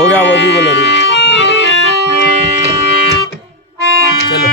हो गया वो भी बोलो चलो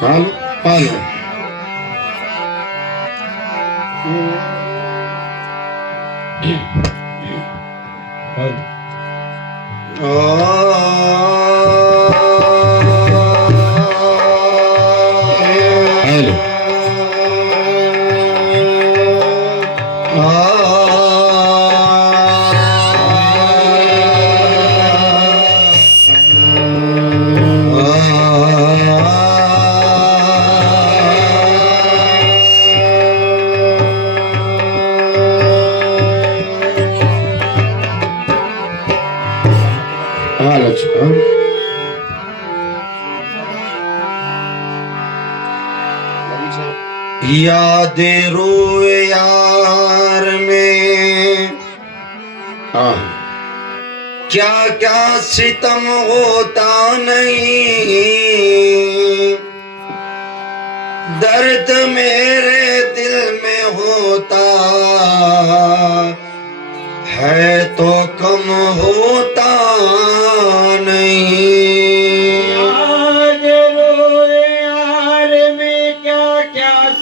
Falo, falo. याद रोए यार में क्या क्या सितम होता नहीं, दर्द मेरे दिल में होता है तो कम होता नहीं।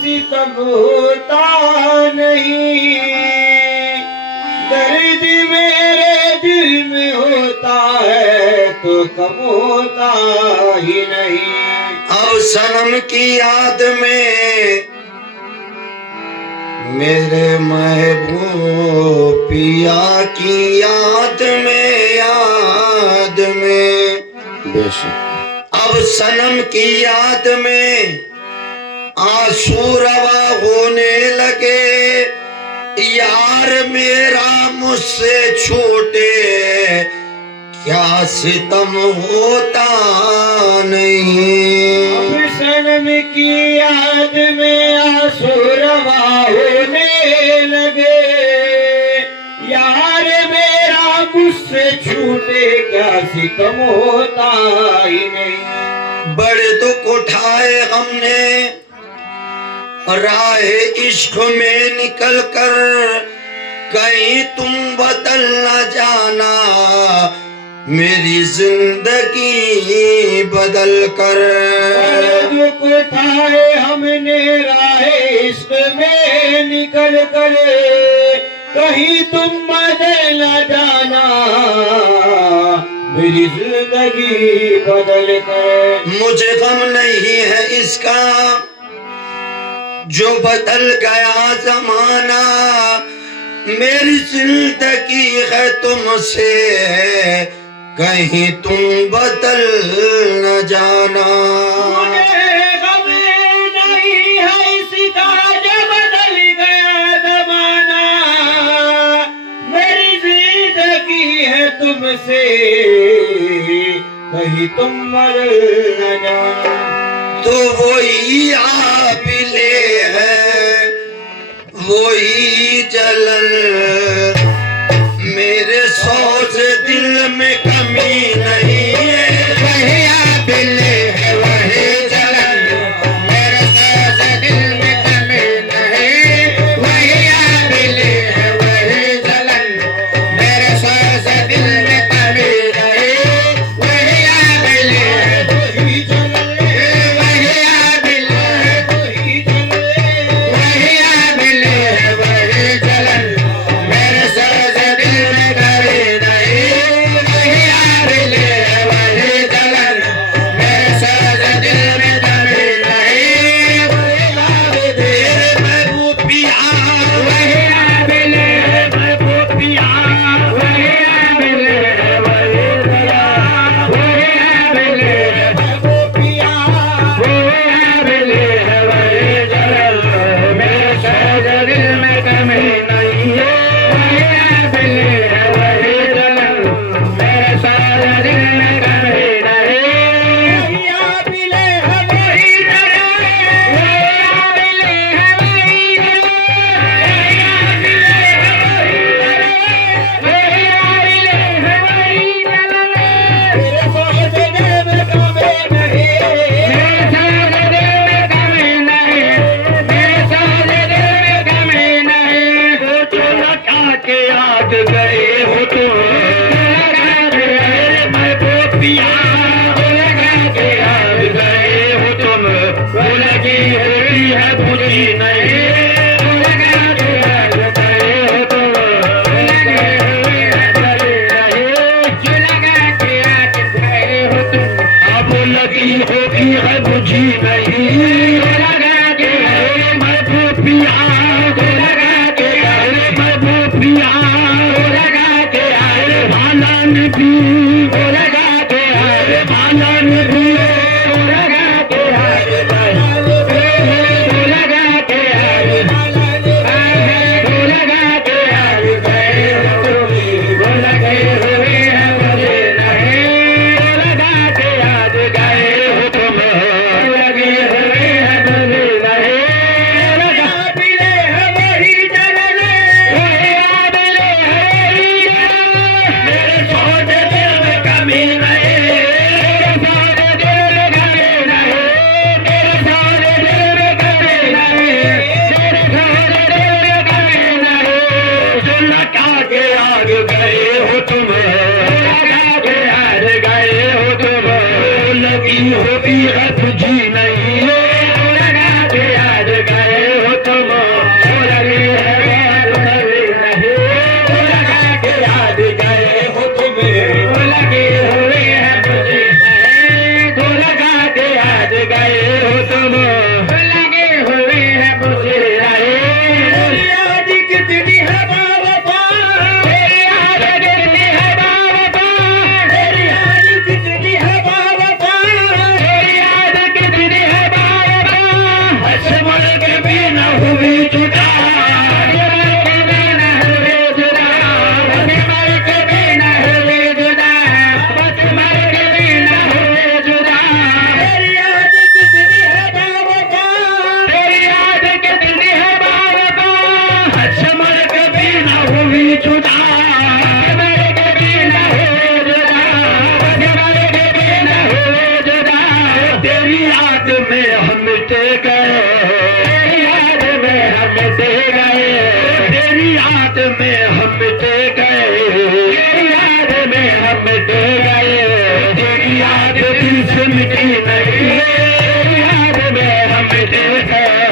सितम होता नहीं, दर्द मेरे दिल में होता है तो कम होता ही नहीं। अब सनम की याद में मेरे महबूब पिया की याद में बेशक अब सनम की याद में आंसू रवा होने लगे, यार मेरा मुझसे छूटे क्या सितम होता नहीं। अब सनम की याद में आंसू रवा होने लगे, यार मेरा मुझसे छूटे क्या सितम होता ही नहीं। बड़े दुख उठाए हमने राह इश्क में निकल कर, कहीं तुम बदल न जाना मेरी जिंदगी बदल कर। दुख उठाए हमने राह इश्क में निकल कर, कहीं तुम बदल न जाना मेरी जिंदगी बदल कर। मुझे गम नहीं है इसका जो बदल गया जमाना, मेरी जिंदगी है तुमसे कहीं तुम बदल न जाना। मुझे गम तुमसे कहीं तुम मर न जाना। तो वही आबिले है वही जलन, मेरे सोच दिल में कमी नहीं है। वही आबिले है वही जलन, मेरे सोच दिल में कमी नहीं। वही आबिले है वही जलन, मेरे सोच दिल में कमी नहीं। वही आबिले है वही जलन, वही आबिले है वही जलन, वही आबिले है वही जलन, मेरे सोच दिल में कमी नहीं। वही आबिले है वही जलन, मेरे सोच दिल में कमी नहीं। वही आबिले है महबूब पिया, वही आबिले है महबूब पिया, वही आबिले है वही दया, वही आबिले है महबूब पिया, वही आबिले है वही जलन, मेरे सोच दिल में कमी नहीं है। वही आबिले है वही जलन, मेरे सोच दिल में कमी नहीं। वही आबिले है वही जलन, वही आबिले है वही जलन, वही आबिले है वही जलन, वही आबिले है वही जलन, मेरे सोच दिल में कमी नहीं। मेरे सोच दिल में कमी नहीं, मेरे सोच दिल में कमी नहीं। वो जो लगा के याद गए हो तुम, लगा के गए महबूब पिया, वो लगा के याद गए हो तुम, वो लगी हुई है बुझी नहीं। वो लगा के याद गए हो तुम, वो लगी हुई है बुझी नहीं। जो लगा के याद गए हो तुम, अब लगी होगी है बुझी नहीं। वो लगा के गए महबूब पिया, वो लगा के गए महबूब पिया, वो लगा के आए भालन भी, वो लगा के आए भालन भी, वो लगा के आए भालन भी, वो लगा के आए भालन भी, वो लगा के आए गए हो तुम, वो लगे हुए हैं मुझे नहीं। वो लगा के याद गए हो तुम, वो लगे हुए हैं मुझे नहीं। वही आबिले है वही जलन, वही आबिले है वही जलन, मेरे सोच दिल में कमी नहीं। मेरे सोच दिल में कमी नहीं, मेरे सोच दिल में कमी नहीं, मेरे सोच दिल में कमी नहीं। जो लगा के याद गए हो तुम, लगा के याद गए हो तुम, वो लगी होगी है तुझी नहीं। वो लगा के याद गए हो तुम, वो लगी है बात कभी नहीं। वो लगा के याद गए हो तुम, वो लगे हुए है तुझी नहीं। वो लगा के याद गए हो तुम, वो लगे हुए है मुझे नहीं। तेरी याद कितनी है बाबा, तेरी याद कितनी है बाबा, तेरी याद कितनी है बाबा, तेरी याद कितनी है बाबा। अजमल के भी न हुई जुदा, अजमल के भी न हुई जुदा, अजमल के भी न हुई जुदा, अजमल के भी न हुई जुदा। तेरी याद कितनी है बाबा, तेरी याद कितनी है बाबा। अजमल के भी न हुई जुदा, अजमल के भी न हुई जुदा, अजमल के भी न हुई जुदा। तेरी याद में हम मिटे गए, तेरी याद में हम मिटे गए, तेरी याद में हम मिटे गए, तेरी याद में हम मिटे गए। तेरी याद दिल से मिटी नहीं, तेरी याद में हम मिटे गए,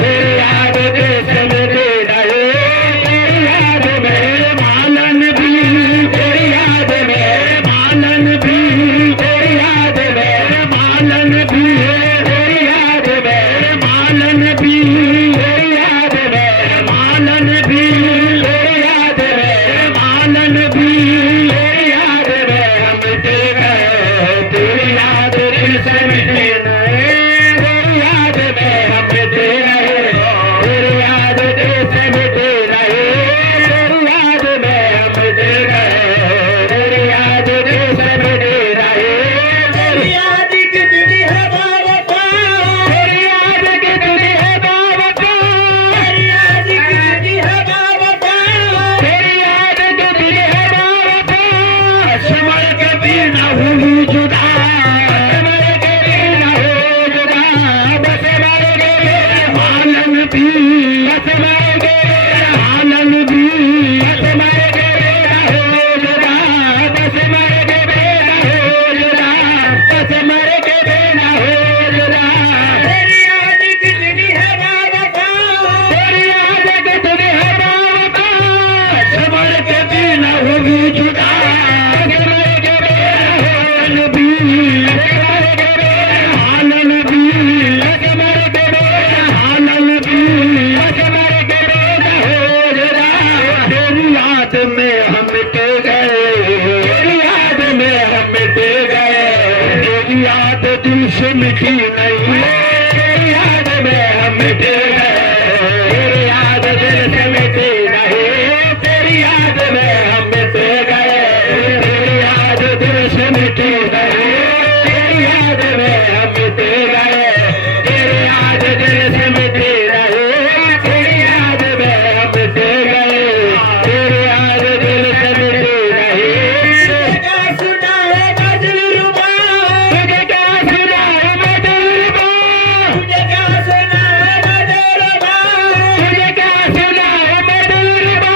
तेरी याद दिल से मिटी नहीं। तेरी याद में मालन भी, तेरी याद में मालन भी, तेरी याद में मालन भी, तेरी याद में दिल से मिटी नहीं, तेरी याद में हम मिटे गए, तेरी याद दिल से मिटी नहीं, तेरी याद में हम मिटे गए, तेरी याद दिल से मिटी नहीं, तेरी याद में हम मिटे गए, तेरी याद दिल से मिटी नहीं, तेरी याद में हम मिटे गए, तेरी याद दिल से मिटी नहीं। क्या सुना है दिलरुबा, तुझे क्या सुना है दिलरुबा, तुझे क्या सुना है दिलरुबा, तुझे क्या सुना है दिलरुबा,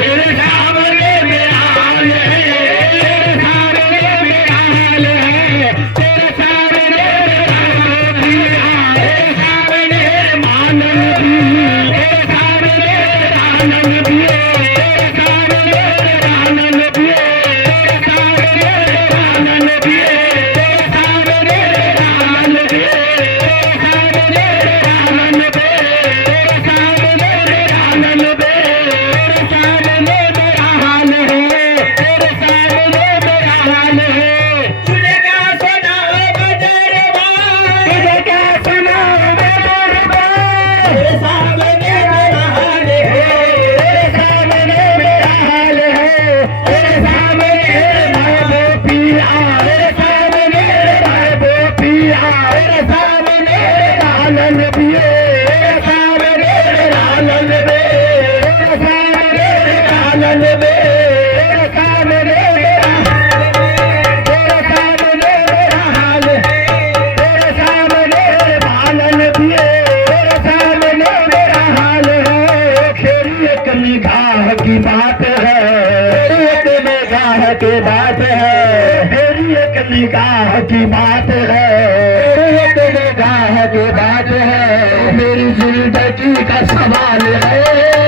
तेरे सामने मेरा हाल है, तेरे सामने मेरा हाल है, तेरे सामने मेरा हाल है, तेरे सामने मानन भी, तेरे सामने आनंद भी, तेरे सामने आनंद भी, तेरे सामने आनंद भी, तेरे सामने आनंद भी, तेरे सामने आनंद भी, तेरे सामने आनंद भी, तेरे सामने मेरा हाल है, तेरे सामने मेरा हाल है। तुझे क्या सुना है दिलरुबा, तुझे क्या सुना है दिलरुबा, तेरे सामने मेरा हाल है, तेरे सामने मेरा हाल है, तेरे सामने महबूब पिया, तेरे सामने महबूब पिया, तेरे सामने लालन भी, तेरे सामने लालन भी, तेरे सामने लालन भी, तेरे सामने मेरा हाल है, तेरे सामने मेरा हाल है, तेरे सामने लालन भी, तेरे सामने मेरा हाल है। तेरी एक निगाह की बात है, तेरी एक निगाह की बात है, तेरी एक निगाह की बात है, तेरी एक निगाह की बात है, मेरी जिंदगी का सवाल है,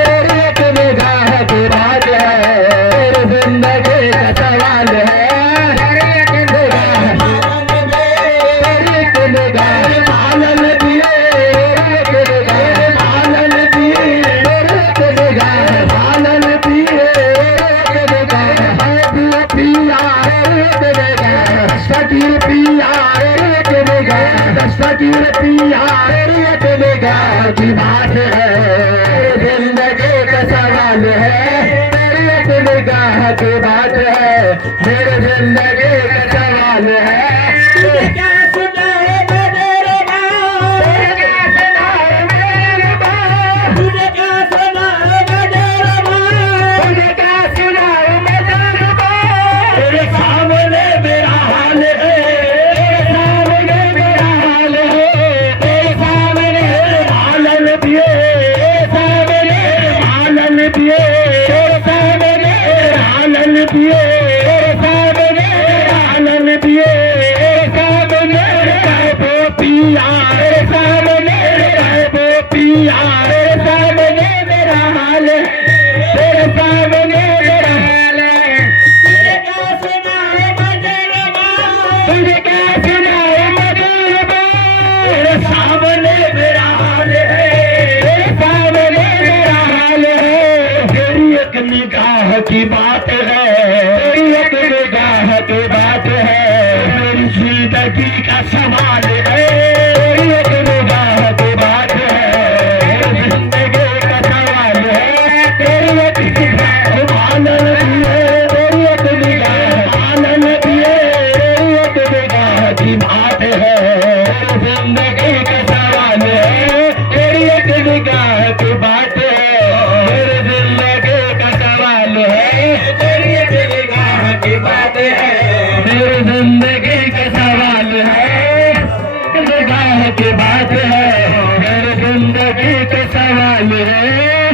तेरी एक निगाह की बात है, मेरी जिंदगी का सवाल है, तेरी एक निगाह, तेरी एक निगाह मानन दिए, तेरी एक निगाह मानन दिए, तेरी एक निगाह मानन दिए, तेरी एक निगाह है पिया, एक निगाह फकीर पिया, एक निगाह फकीर पिया, एक निगाह की बात है, जिंदगी का सवाल है, तेरी एक निगाह की बात है, मेरे जिंदगी का सवाल है। तुझे क्या सुना है दिलरुबा, तुझे क्या सुना है दिलरुबा, तुझे क्या सुना है दिलरुबा, तुझे क्या सुना है दिलरुबा, तेरे सामने मेरा हाल है, तेरे सामने मेरा हाल है, तेरे सामने आनंद भी, तेरे सामने आनंद भी, तेरे सामने आनंद भी, तेरे सामने आनंद भी, तेरे सामने महबूब पिया, तेरे सामने महबूब पिया, तेरे सामने मेरा हाल है, तेरे सामने मेरा हाल है। तुझे क्या सुना है दिलरुबा, तुझे क्या सुना है दिलरुबा, तेरे सामने मेरा हाल है, तेरे सामने मेरा हाल है। तेरी एक निगाह की बात है, तेरी एक निगाह की बात है, मेरी जिंदगी का सवाल है, तेरी एक निगाह की बात है, मेरी जिंदगी का सवाल है, तेरी एक निगाह आनंद भी है, तेरी एक निगाह आनंद भी है, तेरी एक निगाह की बात है, मेरी जिंदगी का सवाल है, तेरी एक निगाह की बात है, मेरी जिंदगी का सवाल है, तेरी एक निगाह की बात है, मेरी जिंदगी का सवाल है, निगाह की बात है, मेरी जिंदगी का सवाल है।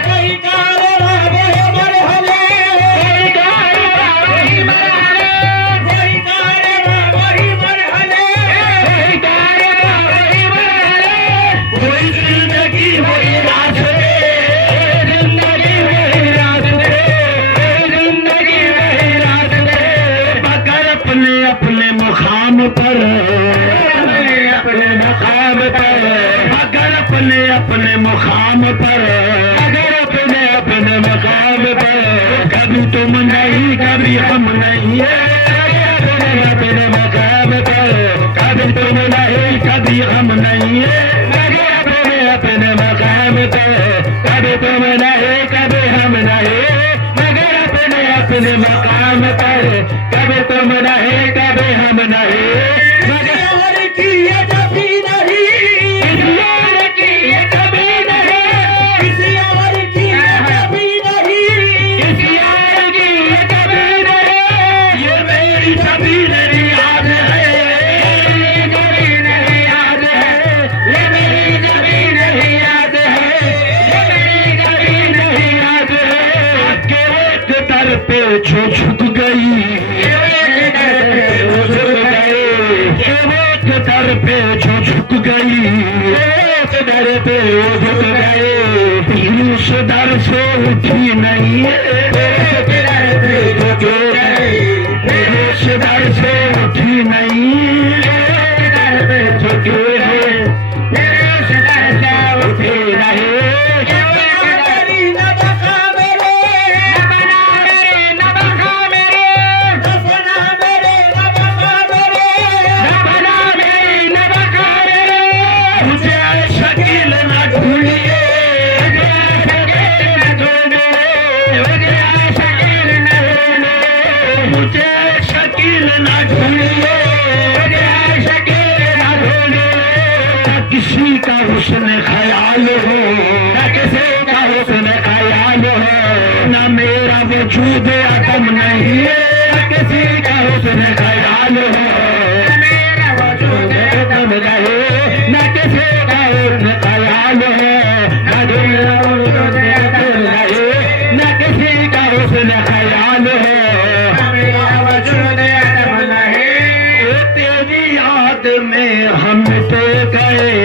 कोई कारवा वही मरहले, कोई कारवा वही मरहले, कोई कारवा वही मरहले, कोई कारवा वही मरहले, कोई जिंदगी वही रास्ते, जिंदगी वही रास्ते, जिंदगी वही रास्ते, मगर अपने अपने मुकाम पर, अपने मुकाम पर, मगर अपने अपने मुकाम पर, मगर अपने अपने मुकाम पर, कभी तुम नहीं कभी हम नहीं है, अपने अपने मुकाम पर, कभी तुम नहीं कोई हम नहीं है मगर अपने मकाम पे कभी तुम नहीं कभी हम नहीं मगर अपने मकाम पर कभी तुम नहीं कभी हम नहीं मगर यार की ये कभी नहीं यार की ये कभी नहीं किसी और की ये कभी नहीं किसी और की ये कभी नहीं ये मेरी कभी नहीं याद है ये कभी नहीं याद है ये मेरी कभी नहीं याद है ये मेरी कभी नहीं याद है आपके एक दर पे जो झुक गई एक दर पे जो झुक गई एक दर पे झुक गए उस दर से उठी नहीं एक दर पे झुक गए उस दर से उठी नहीं एक दर पे झुक गए उस दर से उठी नहीं किसी का हुस्न ख्याल हो न किसी का हुस्न ख्याल हो न मेरा वजूद अदम नहीं है न किसी का हुस्न ख्याल हो न मेरा वजूद अदम नहीं न किसी का हुस्न ख्याल हो न मेरा वजूद अदम नहीं न किसी का हुस्न ख्याल हो न मेरा वजूद अदम नहीं तेरी याद में हम तो गए